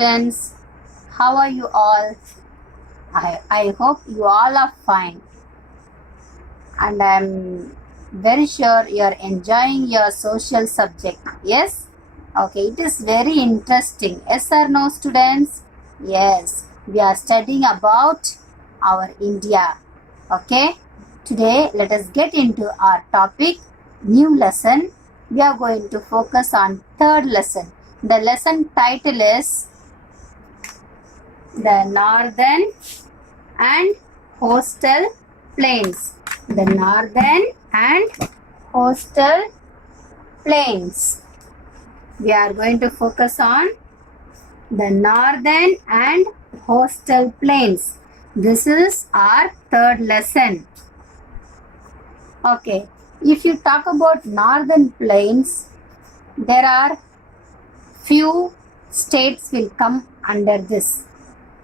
students. How are you all? I hope you all are fine. And I'm very sure you are enjoying your social subject. Yes? Okay, it is very interesting. Yes or no, students? Yes, we are studying about our India. Okay? Today, let us get into our topic, new lesson. We are going to focus on third lesson. The lesson title is the northern and coastal plains. The northern and coastal plains. We are going to focus on the northern and coastal plains. This is our third lesson. Okay, if you talk about northern plains, there are few states will come under this.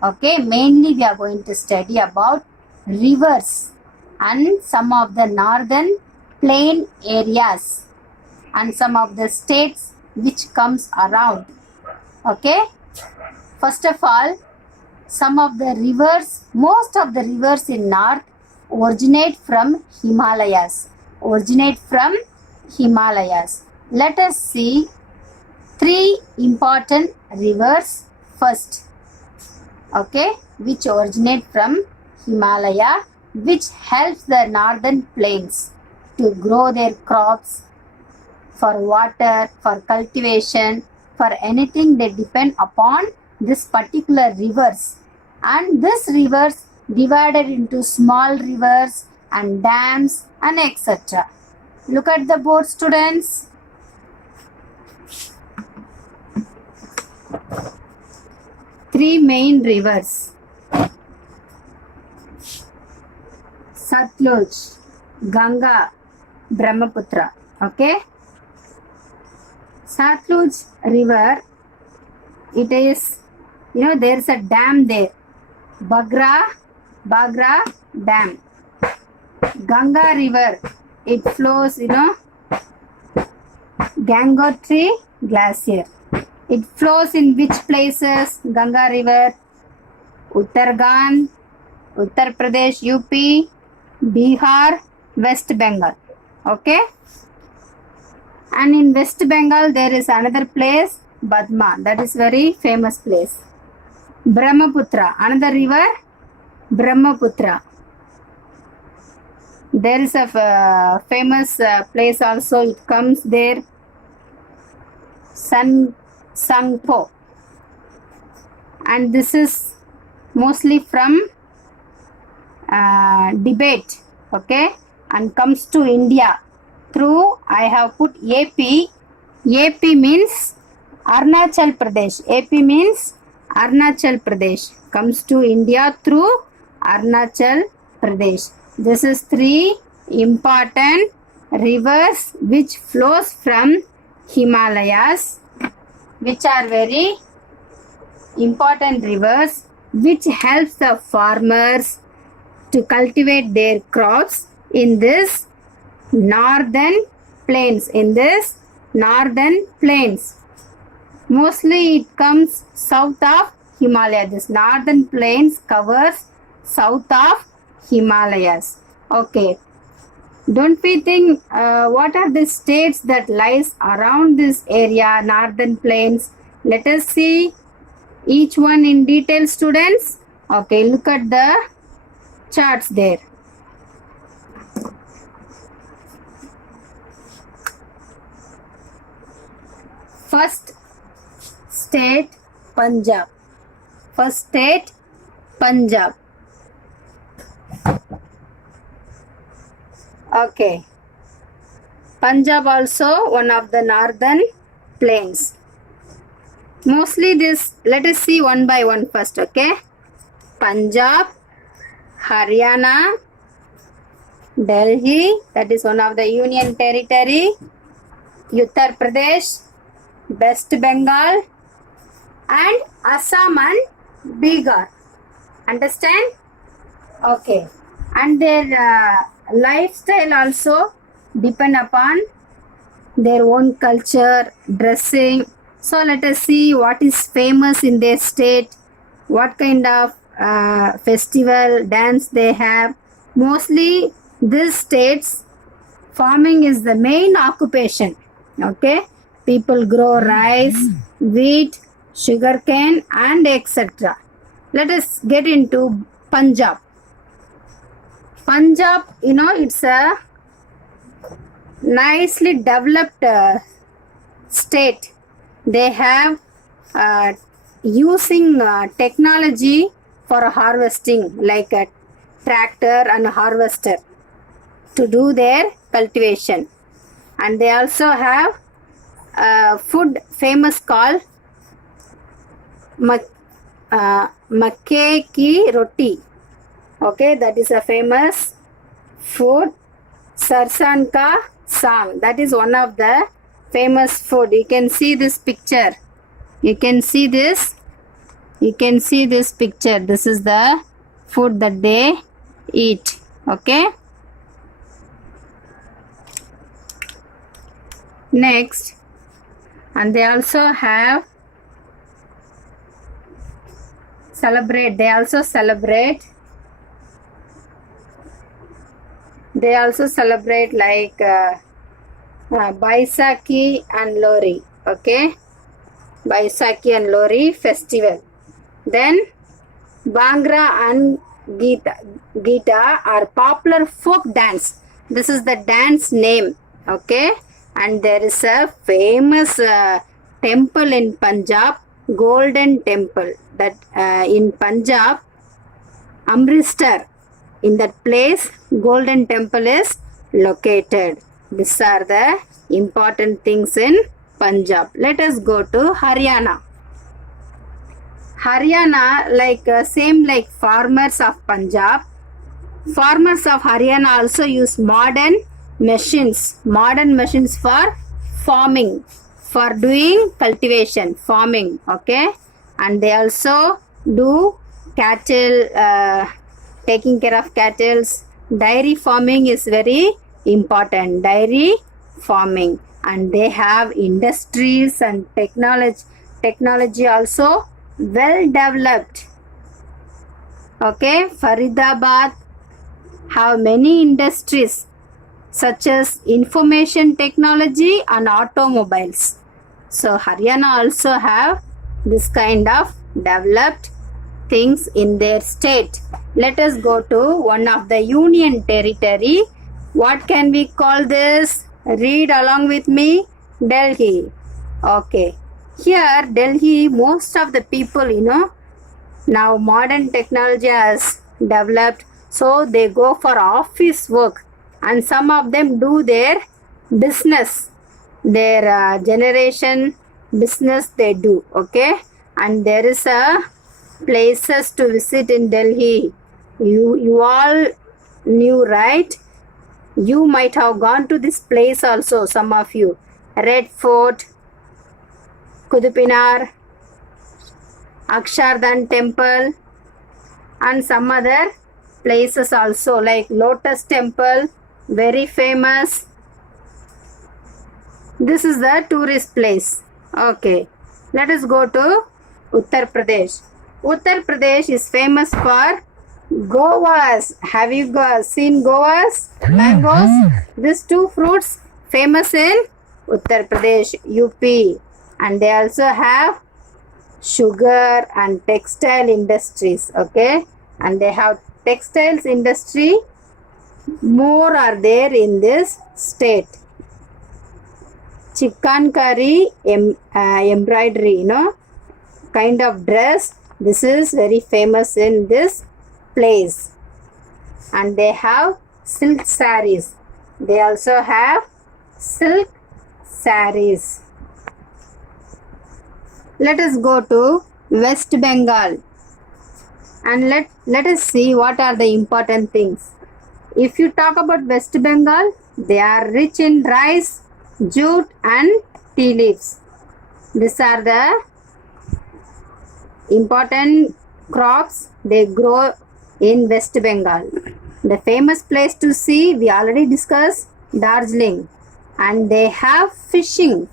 Okay, mainly we are going to study about rivers and some of the northern plain areas and some of the states which comes around. Okay, first of all, some of the rivers, most of the rivers in north originate from Himalayas. Let us see three important rivers first. Okay, which originate from Himalaya, which helps the northern plains to grow their crops, for water, for cultivation, for anything they depend upon this particular rivers. And these rivers divided into small rivers and dams and etc. Look at the board, students. Three main rivers: Satluj, Ganga, Brahmaputra. Okay, Satluj river, it is, there is a dam there, Bagra dam. Ganga river, it flows, Gangotri glacier. It flows in which places? Ganga river, Uttarakhand, Uttar Pradesh, UP, Bihar, West Bengal. Okay. And in West Bengal, there is another place, Badma. That is very famous place. Brahmaputra, another river, Brahmaputra. There is a famous place also. It comes there, Sangpo. And this is mostly from debate. Okay. And comes to India through, I have put AP. AP means Arunachal Pradesh. AP means Arunachal Pradesh. Comes to India through Arunachal Pradesh. This is three important rivers which flows from Himalayas, which are very important rivers which helps the farmers to cultivate their crops in this northern plains. Mostly it comes south of Himalaya. This northern plains covers south of Himalayas. Okay. Don't we think what are the states that lies around this area, northern plains? Let us see each one in detail, students. Okay, look at the charts there. First state, Punjab. Okay. Punjab also one of the northern plains. Mostly this, let us see one by one first. Okay. Punjab, Haryana, Delhi, that is one of the union territory, Uttar Pradesh, West Bengal, and Assam and Bihar. Understand? Okay. And their lifestyle also depend upon their own culture, dressing, So let us see what is famous in their state, what kind of festival, dance they have. Mostly these states, farming is the main occupation. Okay, people grow rice, wheat, sugarcane, and etc. Let us get into Punjab. Punjab, it's a nicely developed state. They have using technology for harvesting, like a tractor and harvester to do their cultivation. And they also have food famous called makke ki roti. Okay, that is a famous food. Sarsan ka sang, that is one of the famous food. You can see this picture. You can see this picture. This is the food that they eat. Okay. Next, and they also have celebrate. They also celebrate like Baisakhi and Lori. Okay, Baisakhi and Lori festival. Then Bhangra and Gita are popular folk dance. This is the dance name. Okay, and there is a famous temple in Punjab, Golden Temple. That in Punjab, Amritsar. In that place, Golden Temple is located. These are the important things in Punjab. Let us go to Haryana. Haryana, like same like farmers of Punjab. Farmers of Haryana also use modern machines for farming, for doing cultivation, farming. Okay, and they also do cattle, taking care of cattle. Dairy farming is very important, dairy farming. And they have industries and technology also well developed. Okay, Faridabad have many industries such as information technology and automobiles. So Haryana also have this kind of developed things in their state. Let us go to one of the union territory. What can we call this? Read along with me. Delhi. Okay. Here Delhi, most of the people, now modern technology has developed, so they go for office work, and some of them do their business, their generation business they do. Okay, and there is a places to visit in Delhi. You all knew, right? You might have gone to this place also, some of you. Red Fort, Qutub Minar, Akshardhan Temple, and some other places also, like Lotus Temple, very famous. This is the tourist place. Okay, let us go to Uttar Pradesh. Uttar Pradesh is famous for guavas. Have you seen guavas? Mangoes. These two fruits famous in Uttar Pradesh, UP. And they also have sugar and textile industries. Okay, and they have textiles industry. More are there in this state. Chikankari embroidery, kind of dress. This is very famous in this place. And they have silk sarees. They also have silk sarees. Let us go to West Bengal and let us see what are the important things. If you talk about West Bengal, they are rich in rice, jute and tea leaves. These are the important crops they grow in West Bengal. The famous place to see, we already discussed, Darjeeling. And they have fishing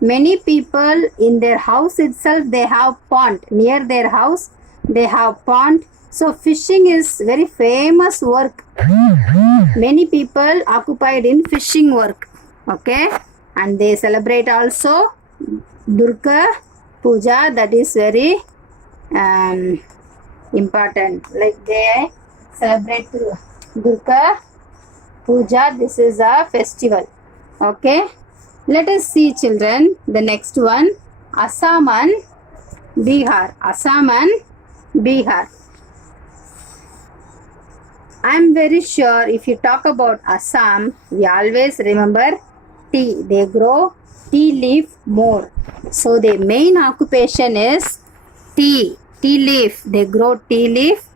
Many people in their house itself, they have pond. Near their house, they have pond. So fishing is very famous work. Many people occupied in fishing work. Okay. And they celebrate also Durga Puja. That is very important. Like they celebrate Durga Puja. This is a festival. Okay. Let us see, children, the next one. Assam and Bihar. Assam and Bihar. I am very sure if you talk about Assam, we always remember tea. They grow tea leaf more. So the main occupation is tea. Tea leaf. They grow tea leaf.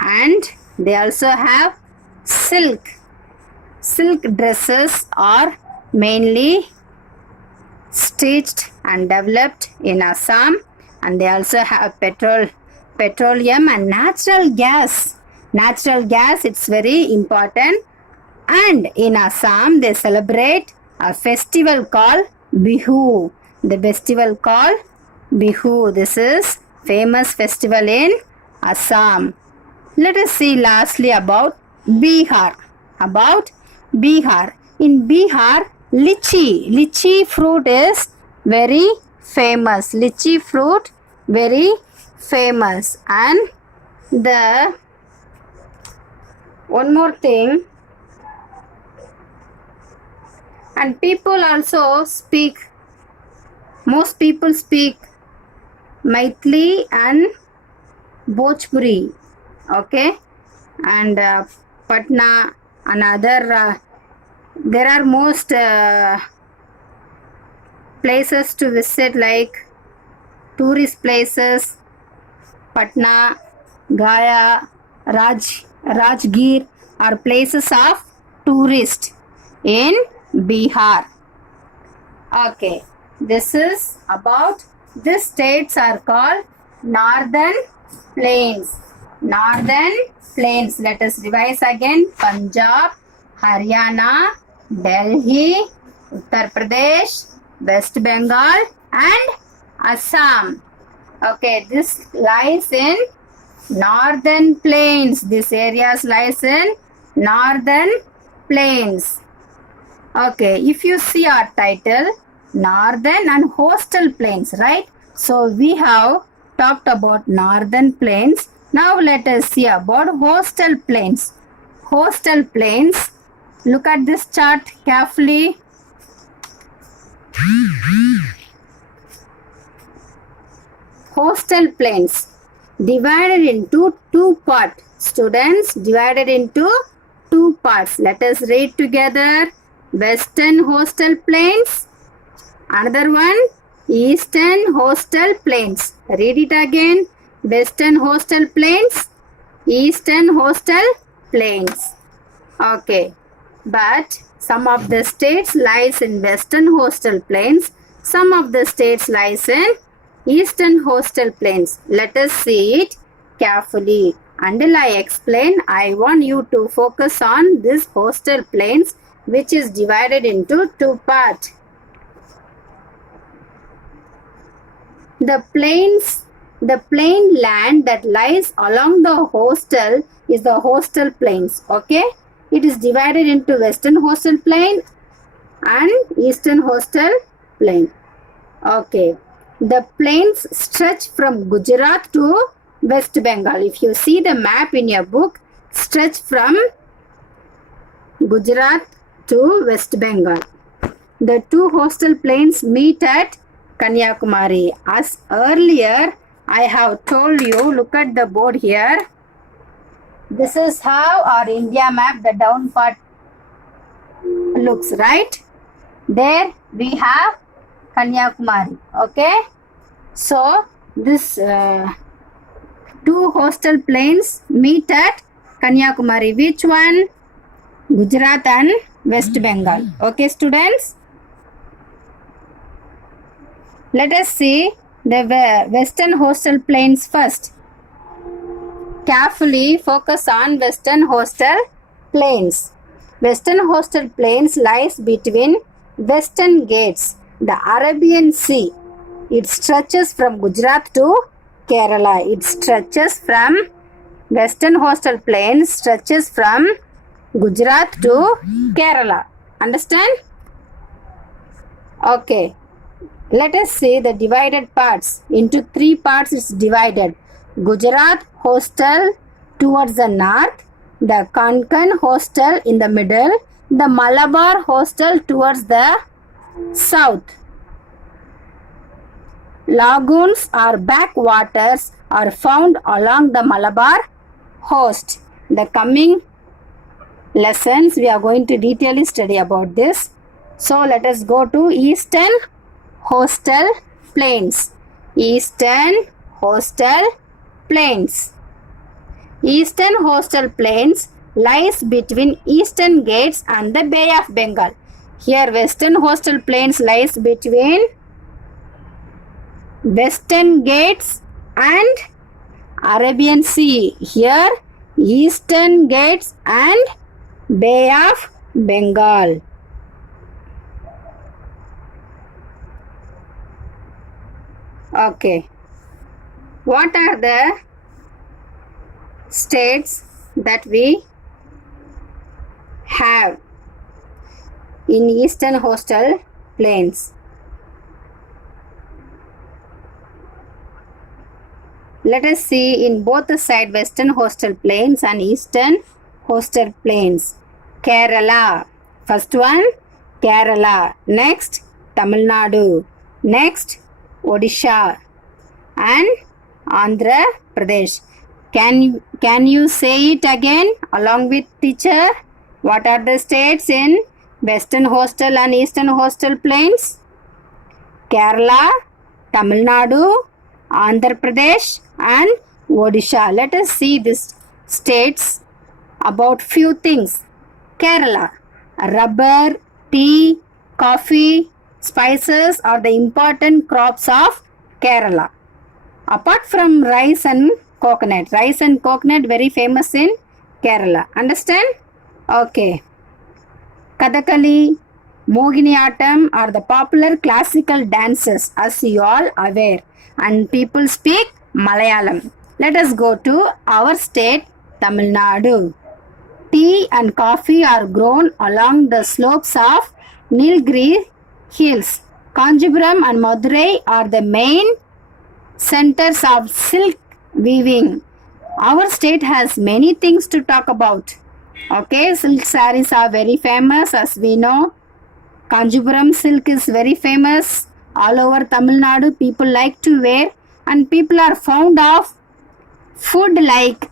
And they also have silk. Silk dresses are mainly stitched and developed in Assam, and they also have petroleum and natural gas. Natural gas, it's very important. And in Assam, they celebrate a festival called Bihu. The festival called Bihu. This is famous festival in Assam. Let us see lastly about Bihar. About Bihar. In Bihar, lychee fruit is very famous. Lychee fruit very famous. And the one more thing, and people also speak, most people speak Maithili and Bhojpuri. Okay. And Patna and other there are most places to visit, like tourist places. Patna, Gaya, Rajgir are places of tourist in Bihar. Okay, this is about, these states are called Northern Plains. Northern Plains. Let us revise again. Punjab, Haryana, Delhi, Uttar Pradesh, West Bengal and Assam. Okay, this lies in Northern Plains. This areas lies in Northern Plains. Okay, if you see our title, Northern and Coastal Plains, right? So we have talked about Northern Plains. Now let us see about Coastal Plains. Coastal Plains. Look at this chart carefully. Coastal Plains divided into two parts. Students, divided into two parts. Let us read together. Western Coastal Plains. Another one, Eastern Coastal Plains. Read it again. Western Coastal Plains, Eastern Coastal Plains. Okay. But some of the states lies in Western Coastal Plains. Some of the states lies in Eastern Coastal Plains. Let us see it carefully. Until I explain, I want you to focus on this coastal plains, which is divided into two parts. The plain land that lies along the coastal is the coastal plains. Okay, it is divided into Western Coastal Plain and Eastern Coastal Plain. Okay, the plains stretch from Gujarat to West Bengal. If you see the map in your book, stretch from Gujarat to West Bengal. The two coastal plains meet at Kanyakumari. As earlier I have told you, look at the board here. This is how our India map, the down part looks, right? There we have Kanyakumari. Okay, so this two coastal plains meet at Kanyakumari. Which one? Gujarat and West Bengal. Okay, students, let us see the Western Coastal Plains first. Carefully focus on Western Coastal Plains. Western Coastal Plains lies between Western Ghats, the Arabian Sea. It stretches from Gujarat to Kerala. It stretches from Western Coastal Plains stretches from Gujarat to Kerala. Understand? Okay. Let us see the divided parts. Into three parts it's divided. Gujarat coastal towards the north, the Konkan coastal in the middle, the Malabar coastal towards the south. Lagoons or backwaters are found along the Malabar coast. The coming lessons we are going to detailly study about this. So let us go to Eastern Coastal Plains. Eastern Coastal Plains. Eastern Coastal Plains lies between Eastern Ghats and the Bay of Bengal. Here Western Coastal Plains lies between Western Ghats and Arabian Sea. Here Eastern Ghats and Bay of Bengal. Okay. What are the states that we have in Eastern Coastal Plains? Let us see in both the side Western Coastal Plains and Eastern Coastal Plains. Kerala. First one Kerala. Next Tamil Nadu. Next Odisha and Andhra Pradesh. Can you say it again along with teacher? What are the states in Western Coastal and Eastern Coastal Plains? Kerala, Tamil Nadu, Andhra Pradesh and Odisha. Let us see these states about few things. Kerala, rubber, tea, coffee, spices are the important crops of Kerala. Apart from rice and coconut very famous in Kerala. Understand? Okay. Kathakali, Mohiniyattam are the popular classical dances as you all aware, and people speak Malayalam. Let us go to our state Tamil Nadu. Tea and coffee are grown along the slopes of Nilgiri hills. Kanchipuram and Madurai are the main centers of silk weaving. Our state has many things to talk about. Okay, silk sarees are very famous as we know. Kanchipuram silk is very famous. All over Tamil Nadu people like to wear, and people are fond of food like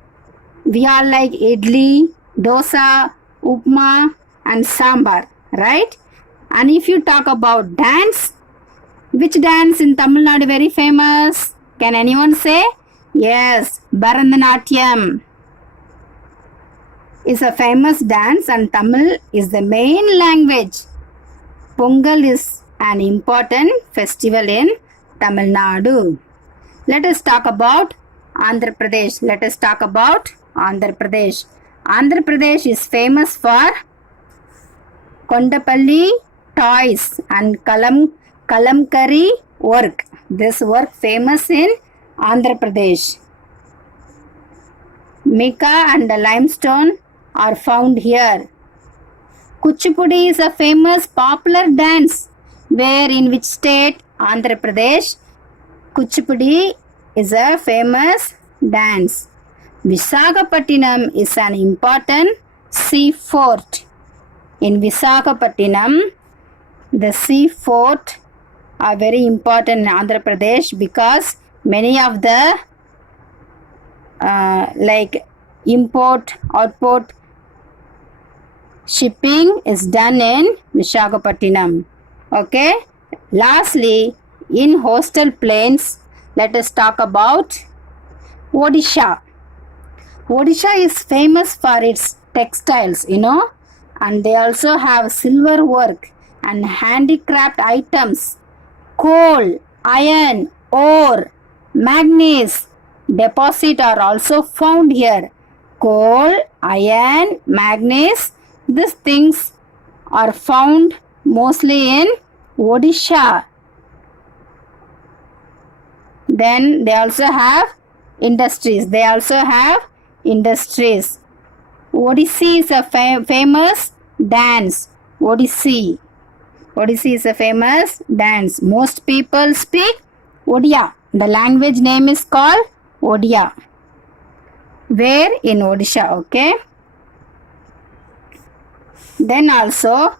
we are like idli, dosa, upma and sambar, right? And if you talk about dance, which dance in Tamil Nadu very famous? Can anyone say? Yes, Bharatanatyam is a famous dance and Tamil is the main language. Pongal is an important festival in Tamil Nadu. Let us talk about Andhra Pradesh. Andhra Pradesh is famous for Kondapalli toys and kalamkari work. This work famous in Andhra Pradesh. Mica and the limestone are found here. Kuchipudi is a famous popular dance. Where in which state? Andhra Pradesh. Kuchipudi is a famous dance. Visakhapatnam is an important sea fort. In Visakhapatnam, the sea fort are very important in Andhra Pradesh because many of the like import, output, shipping is done in Visakhapatnam. Okay. Lastly, in coastal plains, let us talk about Odisha. Odisha is famous for its textiles, and they also have silver work and handicraft items, coal, iron, ore, manganese deposit are also found here. Coal, iron, manganese, these things are found mostly in Odisha. Then they also have industries. Odissi is a famous dance. Odissi is a famous dance. Most people speak Odia. The language name is called Odia. Where? In Odisha, okay? Then also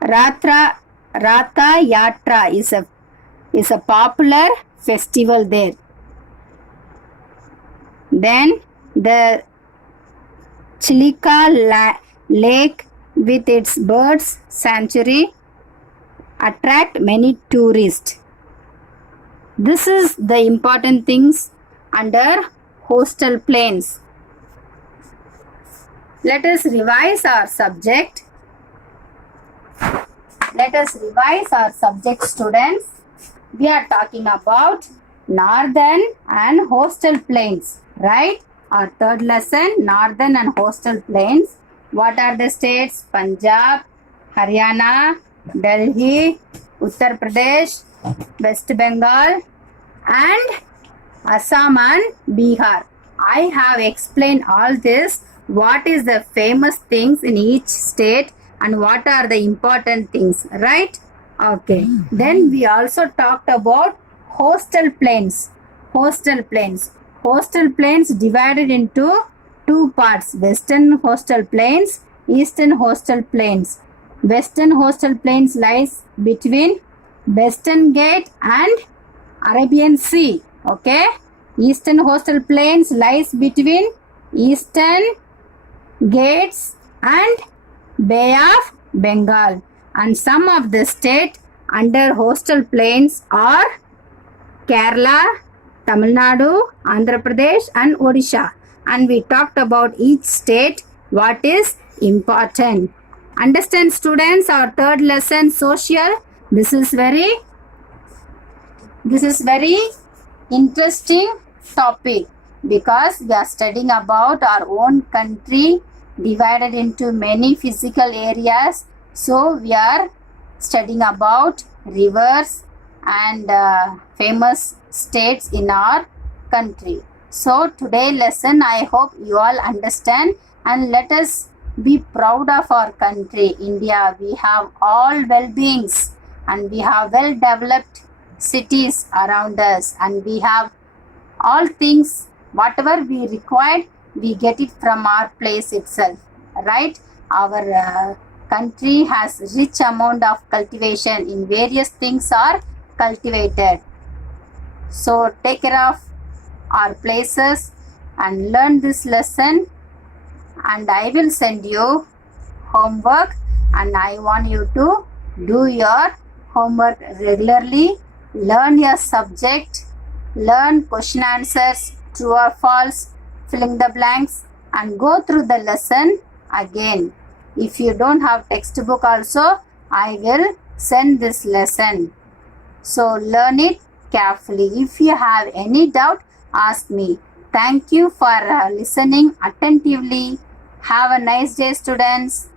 Ratha Yatra is a popular festival there. Then the Chilika Lake with its birds sanctuary attract many tourists. This is the important things under coastal plains. Let us revise our subject. Students. We are talking about northern and coastal plains, right? Our third lesson, northern and coastal plains. What are the states? Punjab, Haryana, Delhi, Uttar Pradesh, West Bengal, and Assam and Bihar. I have explained all this. What is the famous things in each state and what are the important things, right? Okay. Then we also talked about coastal plains. Coastal plains divided into two parts: western coastal plains, eastern coastal plains. Western coastal plains lies between Western Gate and Arabian Sea. Okay. Eastern coastal plains lies between Eastern Gates and Bay of Bengal. And some of the states under coastal plains are Kerala, Tamil Nadu, Andhra Pradesh and Odisha. And we talked about each state, what is important. Understand, students, our third lesson, social. This is very interesting topic because we are studying about our own country divided into many physical areas. So we are studying about rivers and famous states in our country. So today lesson, I hope you all understand, and let us be proud of our country, India. We have all well-beings and we have well-developed cities around us, and we have all things, whatever we require, we get it from our place itself, right? Our country has rich amount of cultivation in various things are cultivated. So take care of our places and learn this lesson, and I will send you homework, and I want you to do your homework regularly. Learn your subject, learn question answers, true or false, filling the blanks, and go through the lesson again. If you don't have textbook also, I will send this lesson. So learn it carefully. If you have any doubt, ask me. Thank you for listening attentively. Have a nice day, students.